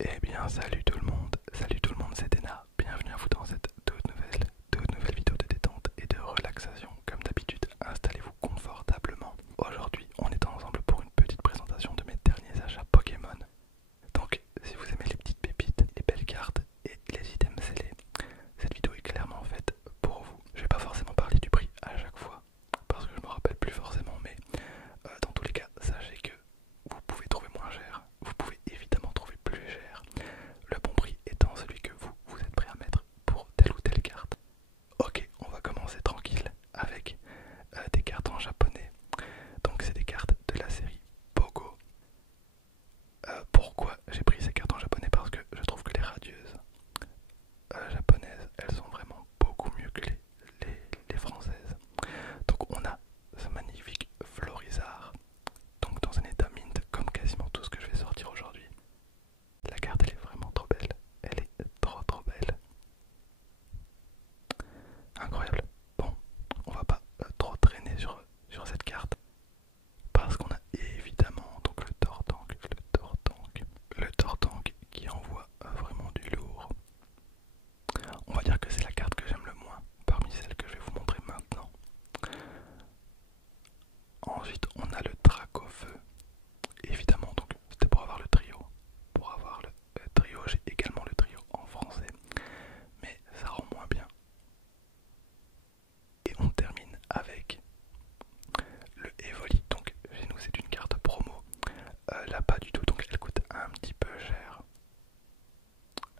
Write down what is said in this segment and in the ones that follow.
Eh bien salut tout le monde, c'est Dena. Bienvenue à vous dans cette toute nouvelle vidéo de détente et de relaxation. Comme d'habitude, installez-vous confortablement. Aujourd'hui, on est ensemble pour une petite présentation de mes derniers achats Pokémon. Donc, si vous aimez les petites pépites, les belles cartes et les items scellés, cette vidéo est clairement faite pour vous. Je vais pas forcément parler du prix à chaque fois, parce que je me rappelle plus forcément, mais dans tous les cas, sachez que vous pouvez trouver moins cher, vous pouvez évidemment trouver plus cher. Le bon prix étant celui que vous êtes prêt à mettre pour telle ou telle carte. Ok, on va commencer tranquille avec des cartes en japonais. Donc c'est des cartes de la série Pogo. Pourquoi j'ai pris ces cartes en japonais? Parce que je trouve que les radieuses japonaises, elles sont vraiment beaucoup mieux que les françaises. Donc on a ce magnifique Florizard, donc dans un état mint comme quasiment tout ce que je vais sortir aujourd'hui. La carte elle est vraiment trop belle, elle est trop belle. Incroyable. Bon, on va pas trop traîner sur cette carte parce qu'on a évidemment donc le Tortank qui envoie vraiment du lourd. On va dire que c'est la carte que j'aime le moins parmi celles que je vais vous montrer maintenant. Ensuite, on a le Dracofeu. Évidemment, donc c'était pour avoir le trio. Pour avoir le trio, j'ai également le trio en français, mais ça rend moins bien. Et on termine avec le Evoli. Donc chez nous c'est une carte promo. Là pas du tout, donc elle coûte un petit peu cher.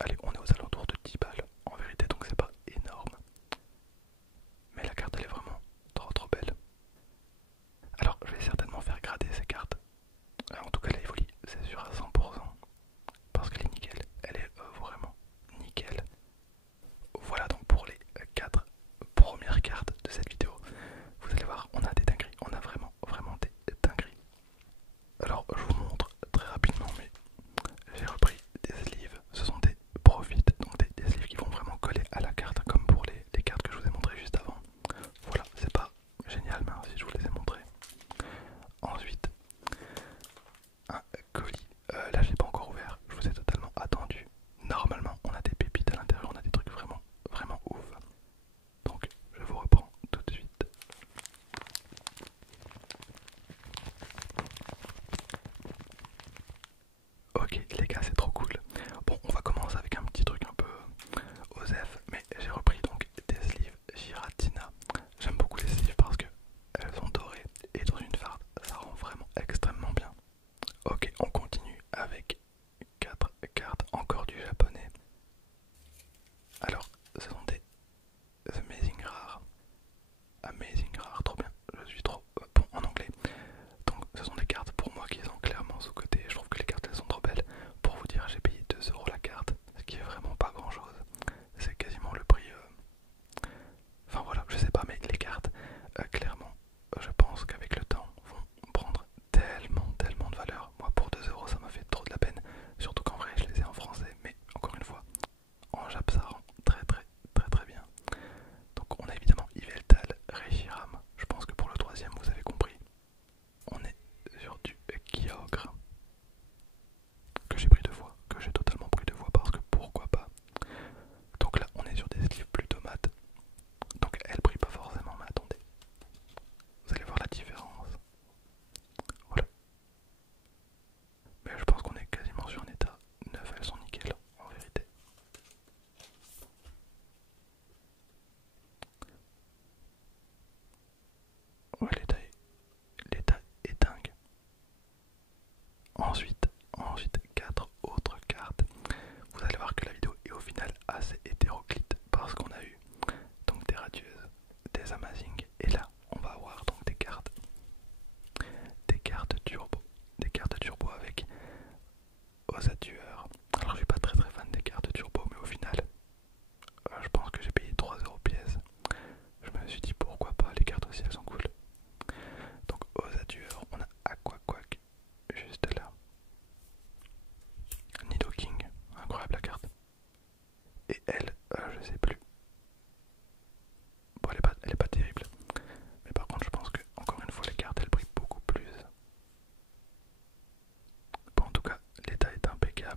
Allez, on est aux alentours de 10 balles en vérité, donc c'est pas énorme. Mais la carte elle est vraiment trop belle. Alors je vais certainement faire grader ces cartes. En tout cas la Evoli c'est sûr à 100%. Parce qu'elle est nickel. Elle est vraiment nickel. Voilà donc pour les 4 premières cartes de cette vidéo. Vous allez voir, on a des dingueries. On a vraiment des dingueries. Alors je vous montre très rapidement, mais j'ai repris des sleeves. Ce sont des profit, donc des sleeves qui vont vraiment coller à la carte, comme pour les cartes que je vous ai montrées juste avant. Voilà, c'est pas génial, mais si je vous les ai montrées. Ensuite, un colis. Là, je l'ai pas encore ouvert. Je vous ai totalement attendu. Normalement, on a des pépites à l'intérieur, on a des trucs vraiment ouf. Donc, je vous reprends tout de suite. Ok les gars, c'est trop cool. Bon, on va commencer avec un petit truc un peu osef, mais j'ai repris donc des sleeves Giratina. J'aime beaucoup les sleeves parce que elles sont dorées et dans une farde, ça rend vraiment extrêmement bien. Ok, on continue avec 4 cartes encore du japonais. Alors, ce sont des Amazing Rares. Amazing Rares, trop bien. Je suis trop bon en anglais. Donc ce sont des cartes pour moi qui sont clairement sous-cotées. Je trouve que les cartes elles sont trop belles. Pour vous dire, j'ai payé 2 € la carte, ce qui est vraiment pas grand chose. C'est quasiment le prix. Enfin voilà, je sais pas, mais les cartes, clairement, je pense qu'avec le temps vont prendre tellement de valeur. Moi pour 2 € ça m'a fait trop de la peine. Surtout qu'en vrai je les ai en français, mais encore une fois, en Jap ça rend très bien. Donc on a évidemment Yveltal, Reshiram. Je pense que pour le troisième vous avez compris. On est sur du Kyogre que j'ai pris 2 fois, que j'ai totalement pris 2 fois parce que pourquoi pas. Donc là on est sur des sleeves plutôt mat. Donc elle brille pas forcément, mais attendez. Vous allez voir la différence. Voilà. Mais je pense qu'on est quasiment sur un état neuf, elles sont nickel en vérité. Ouais, l'état est dingue. Ensuite 4 autres cartes. Vous allez voir que la vidéo est au final assez hétéroclite parce qu'on a eu donc des radieuses, des amazing et là on va avoir donc des cartes turbo avec Osatueur. Alors je suis pas très fan des cartes turbo, mais au final je pense que j'ai payé 3 € pièce. Je me suis dit pourquoi pas, les cartes aussi elles sont cool. Donc Osatueur, on a Aquaquack juste là. Nidoking, incroyable la carte. Et elle, je sais plus. Bon, elle est pas terrible. Mais par contre, je pense que, encore une fois, les cartes elles brillent beaucoup plus. Bon, en tout cas, l'état est impeccable.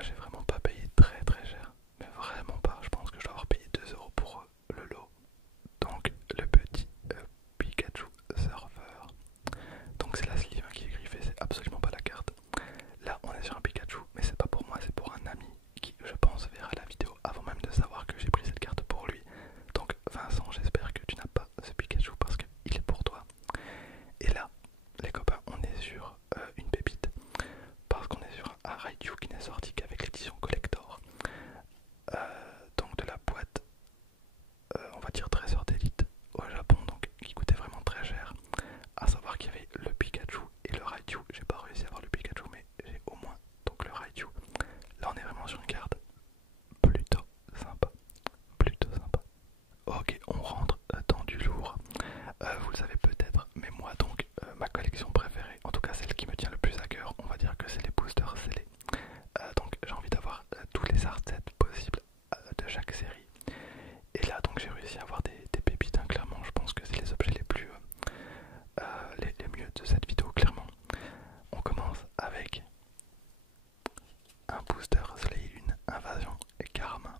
J'ai vraiment pas payé très très cher, mais vraiment pas. Je pense que je dois avoir payé 2 euros pour le lot. Donc le petit Pikachu serveur. Donc c'est la sleeve qui est griffée, c'est absolument pas la carte. Là on est sur un Pikachu, mais c'est pas pour moi, c'est pour un ami qui je pense verra la vidéo avant même de savoir que j'ai pris cette carte pour lui. Donc Vincent, j'espère que tu n'as pas ce Pikachu parce qu'il est pour toi. Et là les copains, on est sur une pépite parce qu'on est sur un Raichu qui n'est sorti qu'avec l'édition collector. Donc de la boîte, on va dire trésor d'élite au Japon, donc qui coûtait vraiment très cher. À savoir qu'il y avait le Pikachu et le Raichu. J'ai pas réussi à avoir le Pikachu, mais j'ai au moins donc le Raichu. Là, on est vraiment sur une carte plutôt sympa, plutôt sympa. Ok, on rentre dans du lourd. Vous le savez peut-être, mais moi donc ma collection préférée, en tout cas celle qui me tient le plus à cœur, on va dire que c'est les boosters scellés. Donc j'ai envie d'avoir tous les artsets possibles de chaque série. Et là donc j'ai réussi à avoir des pépites, hein, clairement. Je pense que c'est les objets les plus les mieux de cette vidéo, clairement. On commence avec un booster Slay Lune, Invasion et Karma.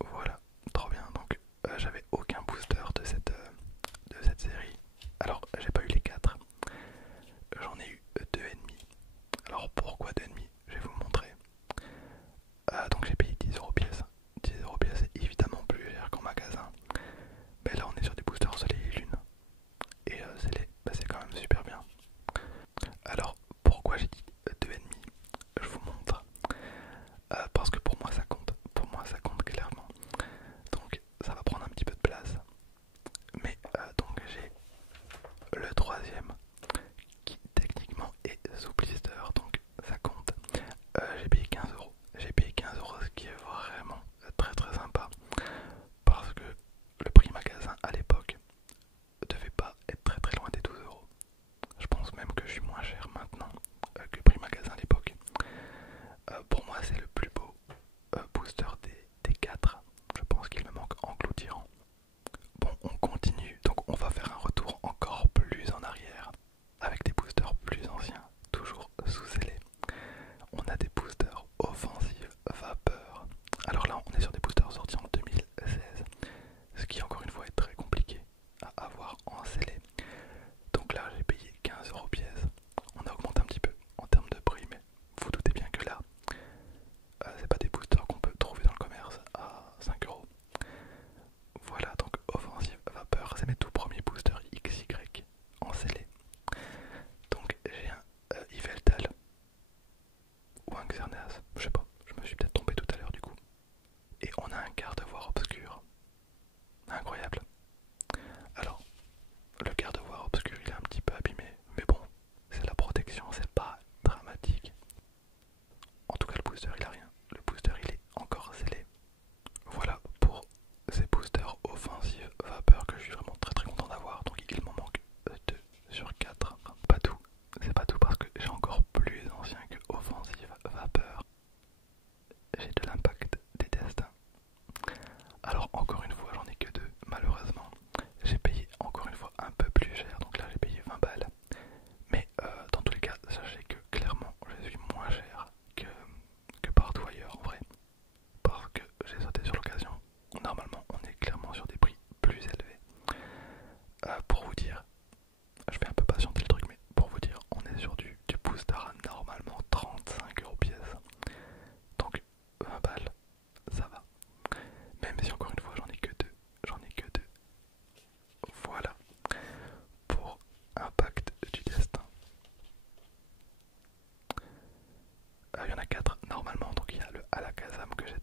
Voilà, trop bien. Donc j'avais aucun booster de cette série. Alors j'ai pas eu les 4. J'en ai eu 2 ennemis. Alors pourquoi 2 ennemis? Je vais vous montrer. Donc j'ai payé 10 euros pièce. 10 euros pièce c'est évidemment plus cher qu'en magasin. Mais là on est sur des boosters Soleil et Lune. Et c'est quand même super bien. Alors pourquoi j'ai dit 2 ennemis? Je vous montre. Parce que pour moi ça compte. Pour moi ça compte clairement. Donc ça va prendre un petit peu de place. Mais donc j'ai le troisième qui techniquement est sous blister. Donc ça compte. J'ai payé 15 euros. J'ai payé 15 euros, ce qui est vraiment très très sympa. Parce que le prix magasin à l'époque devait pas être très très loin des 12 euros. Je pense même que je suis moins cher maintenant que le prix magasin à l'époque. Pour moi c'est le plus beau booster des 4. Je pense qu'il me manque Engloutirant. Bon, on continue, donc on va faire un retour encore plus en arrière avec des boosters plus anciens, toujours sous scellés. On a des boosters offensives vapeur. Alors là, on est sur des boosters sortis en 2016, ce qui encore une fois est très compliqué à avoir en scellé. Donc là, j'ai payé 15 euros pièce. On a augmenté un petit peu en termes de prix, mais vous doutez bien que là, c'est pas des boosters qu'on peut trouver dans le commerce à 5 euros. Voilà, donc offensive vapeur, c'est mes tout premiers boosters XY en scellé. Donc j'ai un Yveltal ou un Xerneas, je sais pas, je me suis peut-être tombé tout à l'heure du coup. Et on a un garde-voir obscur. Incroyable. Alors, le garde-voir obscur il est un petit peu abîmé, mais bon, c'est la protection, c'est pas dramatique. En tout cas, le booster il a rien. Le booster il est encore scellé. Voilà pour ces boosters offensifs vapeur que je suis vraiment très très content d'avoir. Donc il m'en manque 2 sur 4. Pas tout, c'est pas tout parce que j'ai encore plus ancien que offensive vapeur. J'ai de l'impact des destins. Alors encore une fois j'en ai que 2 malheureusement. J'ai payé encore une fois un peu plus cher, donc là j'ai payé 20 balles. Mais dans tous les cas, sachez que clairement je suis moins cher que partout ailleurs en vrai. Parce que j'ai sauté sur l'occasion. Normalement on est clairement sur des prix plus élevés. Pour vous dire, je vais un peu patienter le truc, mais pour vous dire, on est sur du booster à normalement 35 euros pièce. Donc 20 balles, ça va. Même si encore une fois j'en ai que 2. J'en ai que 2. Voilà pour Impact du Destin. Il y en a 4 normalement, donc il y a le Alakazam que j'ai